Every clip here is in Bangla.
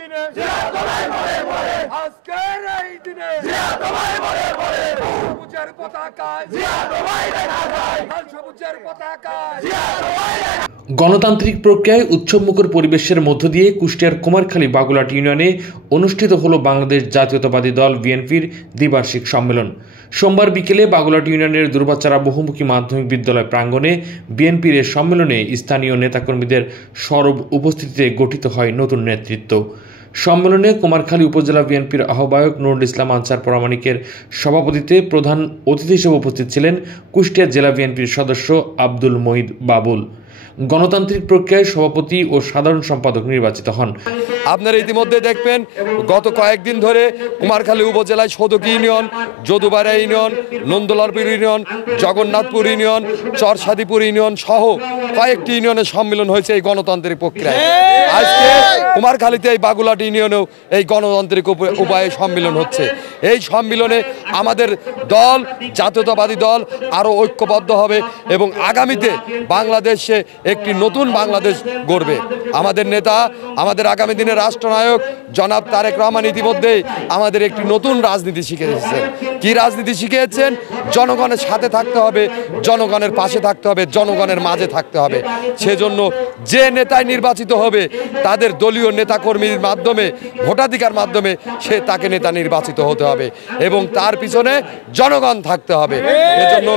দিনে আজকের এই দিনে সবুজের পতাকায় লাল সবুজের পতাকায়। গণতান্ত্রিক প্রক্রিয়ায় উৎসবমুখর পরিবেশের মধ্য দিয়ে কুষ্টিয়ার কুমারখালী বাগুলাট ইউনিয়নে অনুষ্ঠিত হল বাংলাদেশ জাতীয়তাবাদী দল বিএনপির দ্বিবার্ষিক সম্মেলন। সোমবার বিকেলে বাগুলাট ইউনিয়নের দুর্বাচারা বহুমুখী মাধ্যমিক বিদ্যালয় প্রাঙ্গণে বিএনপির এ সম্মেলনে স্থানীয় নেতাকর্মীদের সরব উপস্থিতিতে গঠিত হয় নতুন নেতৃত্ব। সম্মেলনে কুমারখালী উপজেলা বিএনপির আহ্বায়ক নুরুল ইসলাম আনসার প্রামাণিকের সভাপতিত্বে প্রধান অতিথি হিসেবে উপস্থিত ছিলেন কুষ্টিয়া জেলা বিএনপির সদস্য আব্দুল মহিদ বাবুল। গণতান্ত্রিক প্রক্রিয়ায় সভাপতি ও সাধারণ সম্পাদক নির্বাচিত হন। আপনারা ইতিমধ্যে দেখবেন গত কয়েকদিন ধরে কুমারখালী উপজেলায় Sadki union, Jadubara union, Nandalarpur union, Jagannathpur union, Charsadipur union সহ কয়েকটি ইউনিয়নের সম্মেলন হয়েছে এই গণতান্ত্রিক প্রক্রিয়ায়। আজকে কুমারখালীতে এই বাগুলাট ইউনিয়নেও এই গণতান্ত্রিক উপায়ে সম্মেলন হচ্ছে। এই সম্মেলনে আমাদের দল জাতীয়তাবাদী দল আরও ঐক্যবদ্ধ হবে এবং আগামীতে বাংলাদেশে একটি নতুন বাংলাদেশ গড়বে। আমাদের নেতা, আমাদের আগামী দিনের রাষ্ট্রনায়ক জনাব তারেক রহমান ইতিমধ্যেই আমাদের একটি নতুন রাজনীতি শিখিয়েছেন। কি রাজনীতি শিখিয়েছেন? জনগণের সাথে থাকতে হবে, জনগণের পাশে থাকতে হবে, জনগণের মাঝে থাকতে হবে। সেজন্য যে নেতাই নির্বাচিত হবে তাদের দলীয় নেতাকর্মীর মাধ্যমে, ভোটাধিকার মাধ্যমে সে তাকে নেতা নির্বাচিত হতে হবে এবং তার পিছনে জনগণ থাকতে হবে। এজন্য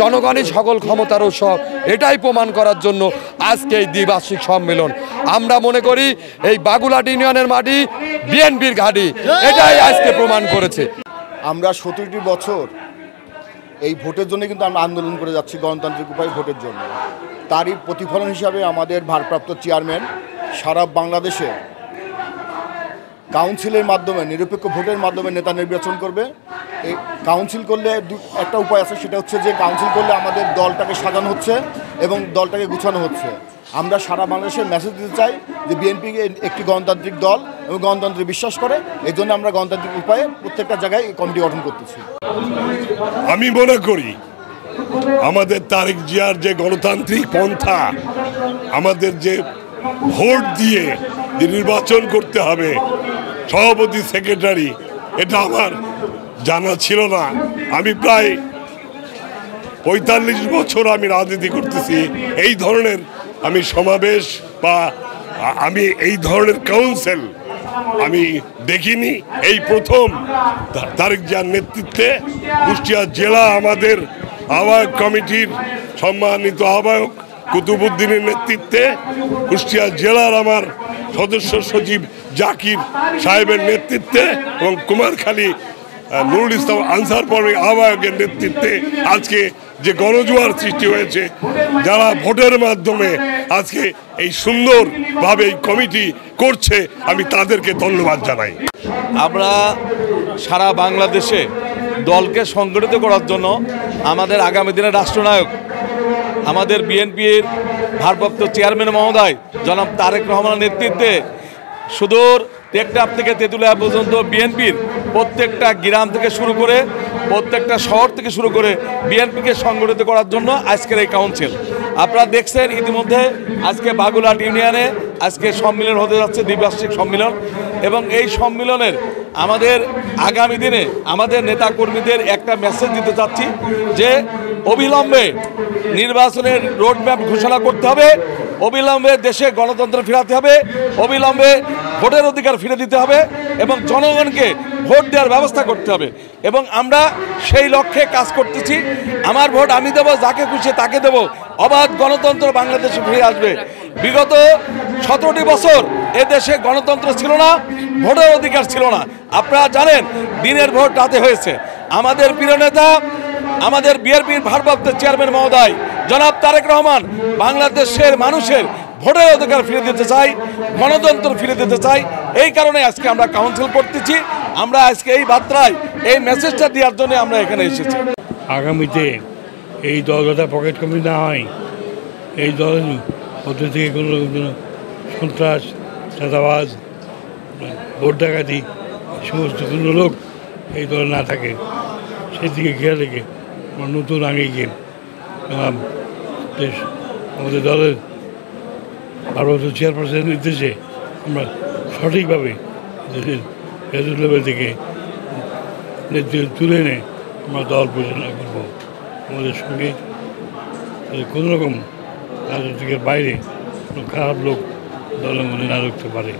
জনগণই সকল ক্ষমতার উৎস, এটাই প্রমাণ করার জন্য আজকে এই দ্বিবার্ষিক সম্মেলন। আমরা মনে করি এই বাগুলাট ইউনিয়নের মাটি বিএনপির ঘাঁটি, এটাই আজকে প্রমাণ করেছে। আমরা 17টি বছর এই ভোটের জন্য কিন্তু আমরা আন্দোলন করে যাচ্ছি, গণতান্ত্রিক উপায়ে ভোটের জন্য। তারই প্রতিফলন হিসাবে আমাদের ভারপ্রাপ্ত চেয়ারম্যান সারা বাংলাদেশে কাউন্সিলের মাধ্যমে, নিরপেক্ষ ভোটের মাধ্যমে নেতা নির্বাচন করবে। এই কাউন্সিল করলে একটা উপায় আছে, সেটা হচ্ছে যে কাউন্সিল করলে আমাদের দলটাকে সাজানো হচ্ছে এবং দলটাকে গুছানো হচ্ছে। আমরা সারা বাংলাদেশে মেসেজ দিতে চাই যে বিএনপি একটি গণতান্ত্রিক দল এবং গণতন্ত্রে বিশ্বাস করে। এই জন্য আমরা গণতান্ত্রিক উপায়ে প্রত্যেকটা জায়গায় কমিটি গঠন করতেছি। আমি মনে করি আমাদের তারেক জিয়ার যে গণতান্ত্রিক পন্থা, আমাদের যে ভোট দিয়ে যে নির্বাচন করতে হবে সভাপতি, সেক্রেটারি, এটা আমার জানা ছিল না। আমি প্রায় 45 বছর আমি রাজনীতি করতেছি, এই ধরনের আমি সমাবেশ বা আমি এই ধরনের কাউন্সিল আমি দেখিনি। এই প্রথম তারেক জিয়ার নেতৃত্বে কুষ্টিয়া জেলা আমাদের আহ্বায়ক কমিটির সম্মানিত আহ্বায়ক কুতুবুদ্দিনের নেতৃত্বে, কুষ্টিয়া জেলার আমার সদস্য সচিব জাকির সাহেবের নেতৃত্বে এবং কুমারখালী নুরুল ইসলাম আনসার পর্বের আহ্বায়কের নেতৃত্বে আজকে যে গণজোয়ার সৃষ্টি হয়েছে, যারা ভোটের মাধ্যমে আজকে এই সুন্দরভাবে এই কমিটি করছে, আমি তাদেরকে ধন্যবাদ জানাই। আমরা সারা বাংলাদেশে দলকে সংগঠিত করার জন্য আমাদের আগামী দিনের রাষ্ট্রনায়ক, আমাদের বিএনপির ভারপ্রাপ্ত চেয়ারম্যান মহোদয় জনাব তারেক রহমানের নেতৃত্বে সুদূর টেকনাফ থেকে তেঁতুলিয়া পর্যন্ত বিএনপির প্রত্যেকটা গ্রাম থেকে শুরু করে প্রত্যেকটা শহর থেকে শুরু করে বিএনপিকে সংগঠিত করার জন্য আজকের এই কাউন্সিল। আপনারা দেখছেন ইতিমধ্যে আজকে বাগুলাট ইউনিয়নে আজকে সম্মেলন হতে যাচ্ছে, দ্বিবার্ষিক সম্মেলন। এবং এই সম্মেলনের আমাদের আগামী দিনে আমাদের নেতাকর্মীদের একটা মেসেজ দিতে চাচ্ছি যে অবিলম্বে নির্বাচনের রোডম্যাপ ঘোষণা করতে হবে, অবিলম্বে দেশে গণতন্ত্র ফেরাতে হবে, অবিলম্বে ভোটের অধিকার ফিরে দিতে হবে এবং জনগণকে ভোট দেওয়ার ব্যবস্থা করতে হবে। এবং আমরা সেই লক্ষ্যে কাজ করতেছি। আমার ভোট আমি দেবো, যাকে খুশি তাকে দেবো, অবাধ গণতন্ত্র বাংলাদেশে ফিরে আসবে। বিগত 17টি বছর এদেশে গণতন্ত্র ছিল না, ভোটের অধিকার ছিল না। আপনারা জানেন দিনের ভোট রাতে হয়েছে। আমাদের প্রিয় নেতা, আমাদের বিএনপির ভারপ্রাপ্ত চেয়ারম্যান মহোদয় জনাব তারেক রহমান বাংলাদেশের মানুষের ভোটের অধিকার ফিরে দিতে চাই, গণতন্ত্র ফিরে দিতে চাই। এই কারণে আজকে আমরা কাউন্সিল করতেছি। আমরা আজকে এই বার্তায় এই মেসেজটা দেওয়ার জন্য আমরা এখানে এসেছি। আগামীতে এই দল যাতে পকেট কমিটি না হয়, এই দল মধ্যে থেকে কোনো সন্ত্রাস, চাঁদাবাজ, ভোট ডাকাতি সমস্ত কোনো লোক এই দলে না থাকে, সেদিকে খেয়াল রেখে আমরা নতুন আগে গিয়ে আমাদের দলের ভারপ্রাপ্ত চেয়ারপারসনের নির্দেশে আমরা সঠিকভাবে দেশের গ্রাসরুট লেভেল থেকে নেতৃত্ব তুলে এনে আমরা দল পরিচালনা করবো। আমাদের সঙ্গে কোনো রকম রাজনীতিকের বাইরে কোনো খারাপ লোক দলের মধ্যে না রাখতে পারে।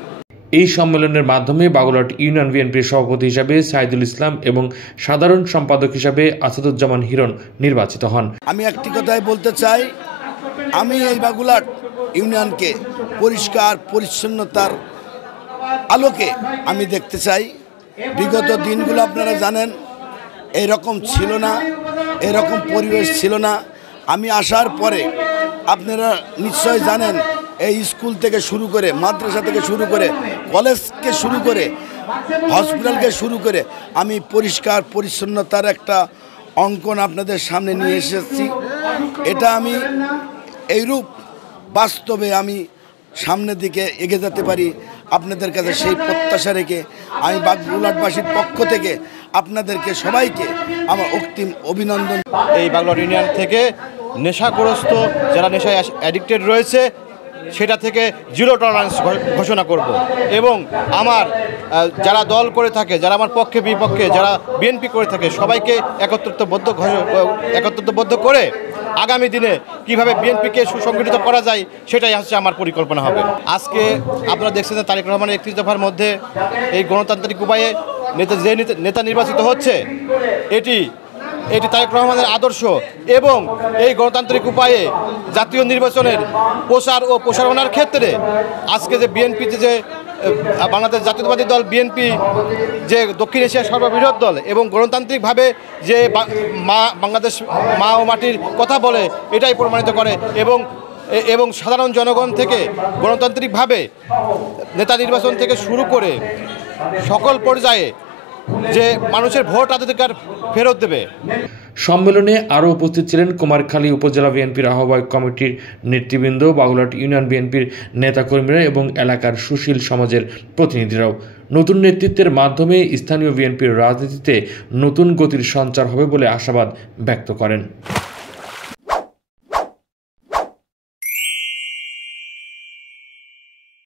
এই সম্মেলনের মাধ্যমে বাগুলাট ইউনিয়ন বিএনপির সভাপতি হিসাবে সাইদুল ইসলাম এবং সাধারণ সম্পাদক হিসাবে আসাদুজ্জামান হিরণ নির্বাচিত হন। আমি একটি কথাই বলতে চাই, আমি এই বাগুলাট ইউনিয়নকে পরিষ্কার পরিচ্ছন্নতার আলোকে আমি দেখতে চাই। বিগত দিনগুলো আপনারা জানেন এরকম ছিল না, এরকম পরিবেশ ছিল না। আমি আসার পরে আপনারা নিশ্চয় জানেন এই স্কুল থেকে শুরু করে, মাদ্রাসা থেকে শুরু করে, কলেজকে শুরু করে, হসপিটালকে শুরু করে আমি পরিষ্কার পরিচ্ছন্নতার একটা অঙ্কন আপনাদের সামনে নিয়ে এসেছি। এটা আমি এইরূপ বাস্তবে আমি সামনের দিকে এগিয়ে যেতে পারি আপনাদের কাছে সেই প্রত্যাশা রেখে আমি বাগুলাটবাসীর পক্ষ থেকে আপনাদেরকে সবাইকে আমার অন্তিম অভিনন্দন। এই বাগুলাট ইউনিয়ন থেকে নেশাগ্রস্ত যারা নেশায় অ্যাডিক্টেড রয়েছে সেটা থেকে জিরো টলারেন্স ঘোষণা করব এবং আমার যারা দল করে থাকে, যারা আমার পক্ষে বিপক্ষে, যারা বিএনপি করে থাকে সবাইকে একত্রিতবদ্ধ করে আগামী দিনে কিভাবে বিএনপিকে সুসংগঠিত করা যায় সেটাই হচ্ছে আমার পরিকল্পনা হবে। আজকে আপনারা দেখছেন যে তারেক রহমানের 31 দফার মধ্যে এই গণতান্ত্রিক উপায়ে নেতা নির্বাচিত হচ্ছে, এটি তারেক রহমানের আদর্শ এবং এই গণতান্ত্রিক উপায়ে জাতীয় নির্বাচনের প্রচার ও প্রসারণার ক্ষেত্রে আজকে যে বিএনপিতে যে বাংলাদেশ জাতীয়তাবাদী দল বিএনপি যে দক্ষিণ এশিয়ার সর্ববৃহৎ দল এবং গণতান্ত্রিকভাবে যে বাংলাদেশ মা ও মাটির কথা বলে এটাই প্রমাণিত করে এবং সাধারণ জনগণ থেকে গণতান্ত্রিকভাবে নেতা নির্বাচন থেকে শুরু করে সকল পর্যায়ে যে মানুষের ভোট অধিকার ফেরত দেবে। সম্মেলনে আরও উপস্থিত ছিলেন কুমারখালী উপজেলা বিএনপির আহ্বায়ক কমিটির নেতৃবৃন্দ, বাগুলাট ইউনিয়ন বিএনপির নেতাকর্মীরা এবং এলাকার সুশীল সমাজের প্রতিনিধিরাও। নতুন নেতৃত্বের মাধ্যমে স্থানীয় বিএনপির রাজনীতিতে নতুন গতির সঞ্চার হবে বলে আশাবাদ ব্যক্ত করেন।